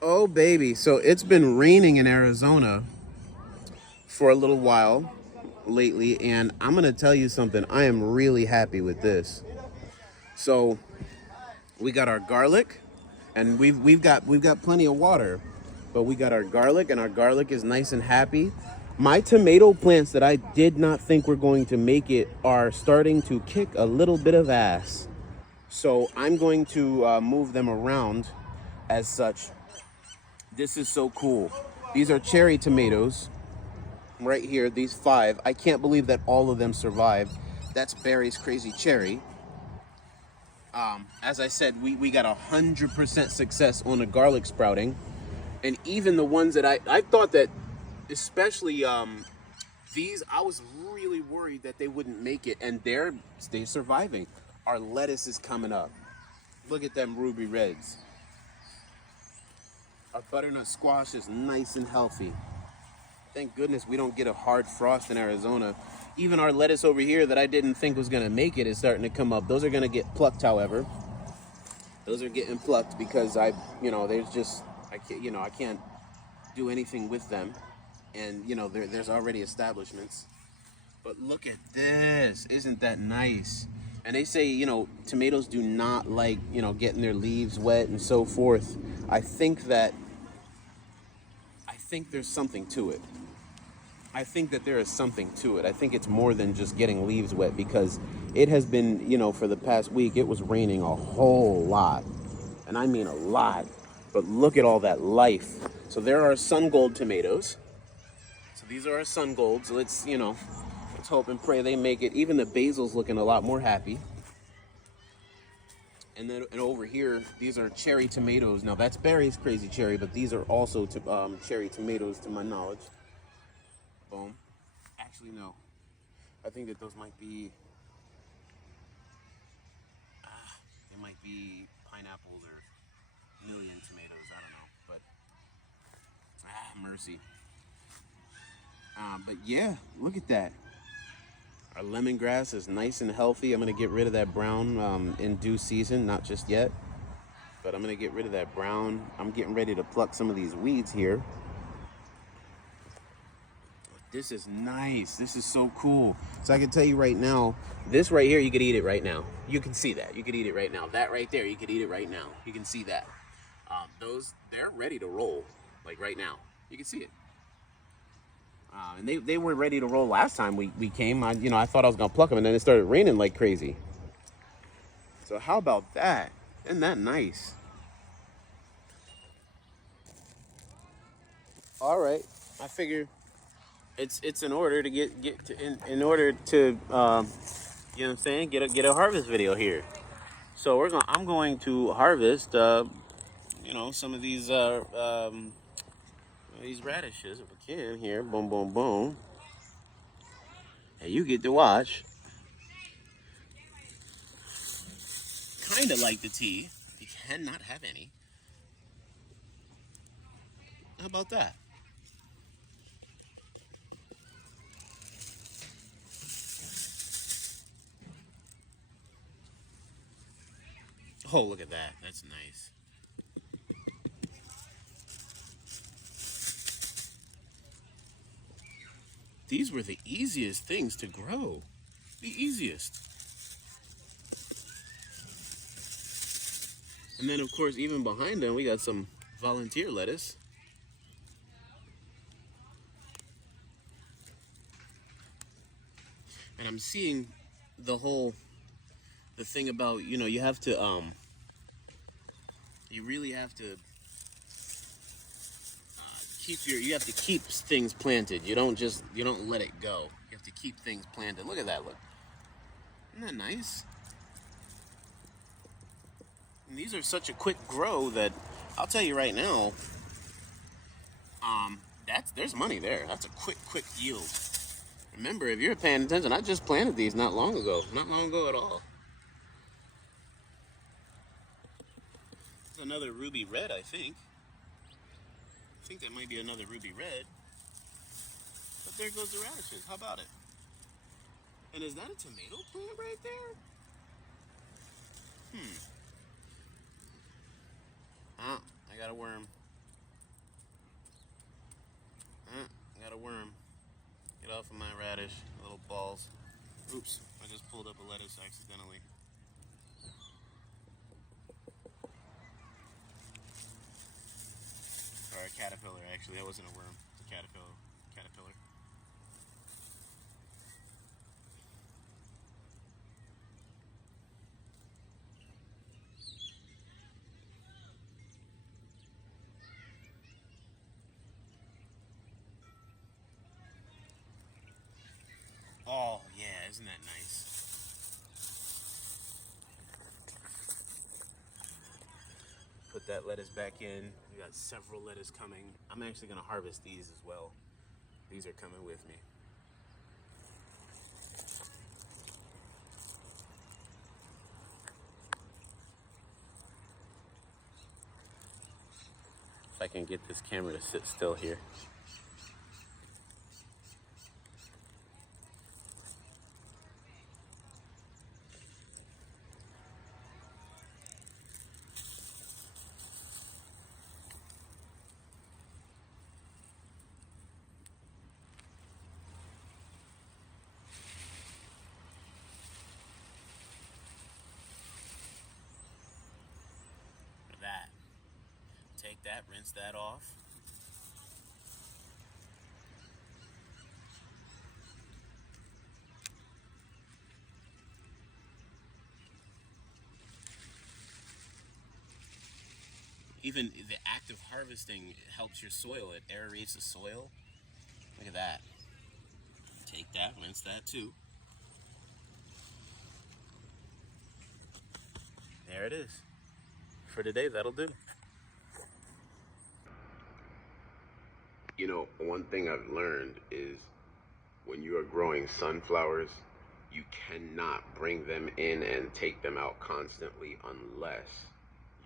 Oh, baby. So it's been raining in Arizona for a little while lately, and I'm going to tell you something. I am really happy with this. So we got our garlic, and we've got plenty of water, but we got our garlic, and our garlic is nice and happy. My tomato plants that I did not think were going to make it are starting to kick a little bit of ass. So I'm going to move them around as such. This is so cool. These are cherry tomatoes right here, these five. I can't believe that all of them survived. That's Barry's Crazy Cherry. As I said, we got 100% success on the garlic sprouting. And even the ones that I thought that, especially these, I was really worried that they wouldn't make it, and they're surviving. Our lettuce is coming up. Look at them ruby reds. Our butternut squash is nice and healthy. Thank goodness we don't get a hard frost in Arizona. Even our lettuce over here that I didn't think was gonna make it is starting to come up. Those are gonna get plucked, however. Those are getting plucked because there's just, I can't do anything with them. And, there's already establishments. But look at this. Isn't that nice? And they say, tomatoes do not like, getting their leaves wet and so forth. I think there's something to it. I think that there is something to it. I think it's more than just getting leaves wet, because it has been, for the past week, it was raining a whole lot. And I mean a lot. But look at all that life. So there are sun gold tomatoes. So these are our sun golds. Let's hope and pray they make it. Even the basil's looking a lot more happy. And then over here, these are cherry tomatoes. Now that's Barry's Crazy Cherry, but these are also cherry tomatoes to my knowledge. Boom. Actually, no. I think that those might be, they might be pineapples or million tomatoes. I don't know, but mercy. But yeah, look at that. Our lemongrass is nice and healthy. I'm gonna get rid of that brown in due season, not just yet. But I'm gonna get rid of that brown. I'm getting ready to pluck some of these weeds here. This is nice. This is so cool. So I can tell you right now, this right here, you could eat it right now. You can see that. You could eat it right now. That right there, you could eat it right now. You can see that. They're ready to roll, like right now. You can see it. And they were ready to roll last time we came. I thought I was gonna pluck them, and then it started raining like crazy. So how about that? Isn't that nice? All right. I figure it's in order to get to, in order to you know what I'm saying, get a harvest video here. So I'm going to harvest some of these radishes if I can here. Boom, boom, boom. And you get to watch. Kind of like the tea. You cannot have any. How about that? Oh, look at that. That's nice. These were the easiest things to grow. The easiest. And then, of course, even behind them, we got some volunteer lettuce. And I'm seeing the thing about, you have to, you really have to you have to keep things planted. You don't let it go. You have to keep things planted. Look at that, look. Isn't that nice? And these are such a quick grow that I'll tell you right now, there's money there. That's a quick yield. Remember, if you're paying attention, I just planted these not long ago at all. It's another ruby red, I think. I think that might be another ruby red. But there goes the radishes. How about it? And is that a tomato plant right there? Ah, I got a worm. Oops, I just pulled up a lettuce accidentally. Or a caterpillar, actually. That wasn't a worm. It's a caterpillar. Caterpillar. Oh, yeah, isn't that nice? Put that lettuce back in. We got several lettuce coming. I'm actually going to harvest these as well. These are coming with me. If I can get this camera to sit still here. That. Take that, rinse that off. Even the act of harvesting helps your soil. It aerates the soil. Look at that. Take that, rinse that too. There it is. For today, that'll do. You know, one thing I've learned is when you are growing sunflowers, you cannot bring them in and take them out constantly unless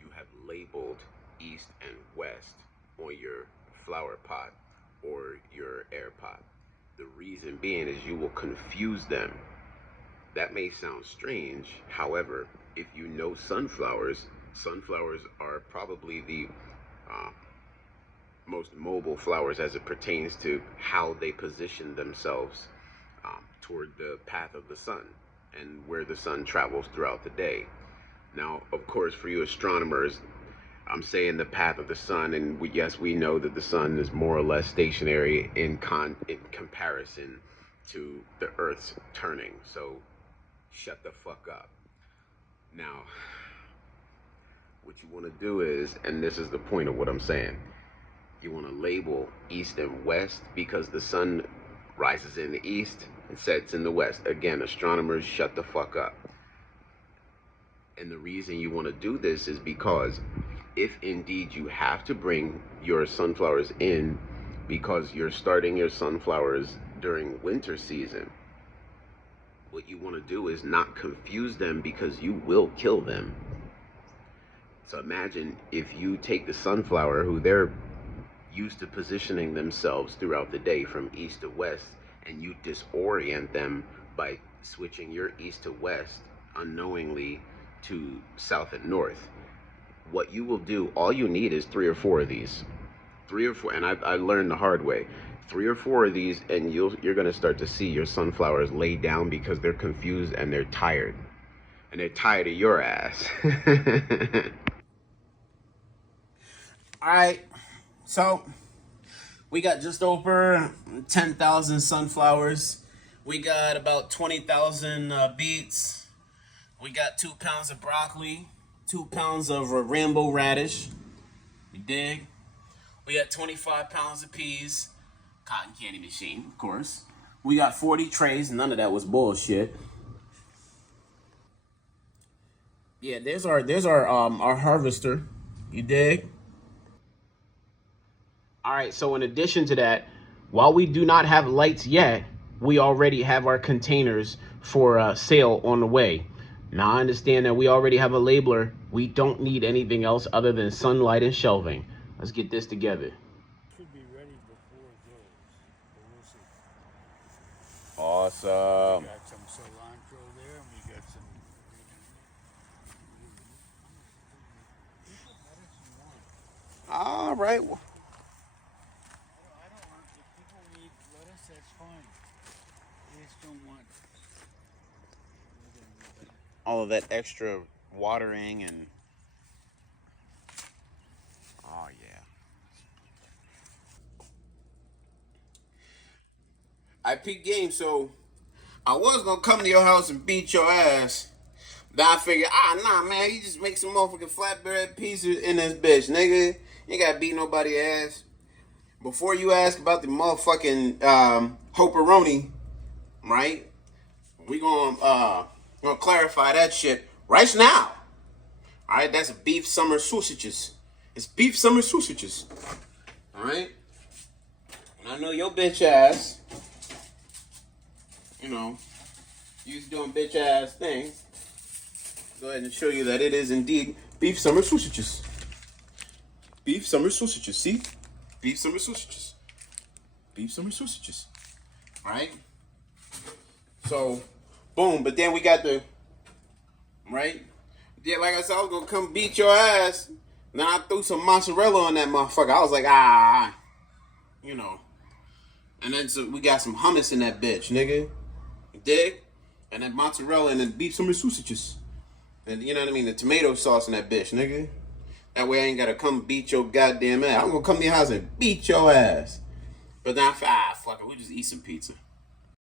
you have labeled east and west on your flower pot or your air pot. The reason being is you will confuse them. That may sound strange. However, if you know sunflowers are probably the most mobile flowers as it pertains to how they position themselves toward the path of the sun and where the sun travels throughout the day. Now, of course, for you astronomers, I'm saying the path of the sun, and yes, we know that the sun is more or less stationary in comparison to the Earth's turning. So, shut the fuck up. Now, what you want to do is, and this is the point of what I'm saying, you want to label east and west because the sun rises in the east and sets in the west. Again, astronomers, shut the fuck up. And the reason you want to do this is because if indeed you have to bring your sunflowers in because you're starting your sunflowers during winter season, what you want to do is not confuse them because you will kill them. So imagine if you take the sunflower, who they're used to positioning themselves throughout the day from east to west, and you disorient them by switching your east to west unknowingly to south and north. What you will do, all you need is 3 or 4 of these. 3 or 4, and I learned the hard way. 3 or 4 of these, and you're going to start to see your sunflowers lay down because they're confused and they're tired. And they're tired of your ass. All right. So, we got just over 10,000 sunflowers. We got about 20,000 beets. We got 2 pounds of broccoli, 2 pounds of rainbow radish. You dig? We got 25 pounds of peas. Cotton candy machine, of course. We got 40 trays. None of that was bullshit. Yeah, there's our harvester. You dig? All right, so in addition to that, while we do not have lights yet, we already have our containers for sale on the way. Now I understand that we already have a labeler. We don't need anything else other than sunlight and shelving. Let's get this together. Should be ready before it goes, but we'll see. Awesome. We got some cilantro there, and we got some. All right. I don't want. If people need lettuce, that's fine. They just don't want all of that extra watering and oh yeah. I peaked game, so I was gonna come to your house and beat your ass. Then I figured, nah, man, you just make some motherfucking flatbread pieces in this bitch, nigga. You ain't gotta beat nobody ass. Before you ask about the motherfucking hoperoni, right? We gonna clarify that shit right now. All right, that's beef summer sausages. It's beef summer sausages. All right. And I know your bitch ass. You know, you's doing bitch ass things. Go ahead and show you that it is indeed beef summer sausages. Beef summer sausages. See, beef summer sausages. Beef summer sausages. All right. So, boom. But then we got the right. Yeah, like I said, I was gonna come beat your ass. Then I threw some mozzarella on that motherfucker. I was like, you know. And then so we got some hummus in that bitch, nigga. You dig? And then mozzarella and then beef summer sausages. And you know what I mean? The tomato sauce in that bitch, nigga. That way I ain't gotta come beat your goddamn ass. I'm gonna come to your house and beat your ass. But then I thought, fuck it, we just eat some pizza.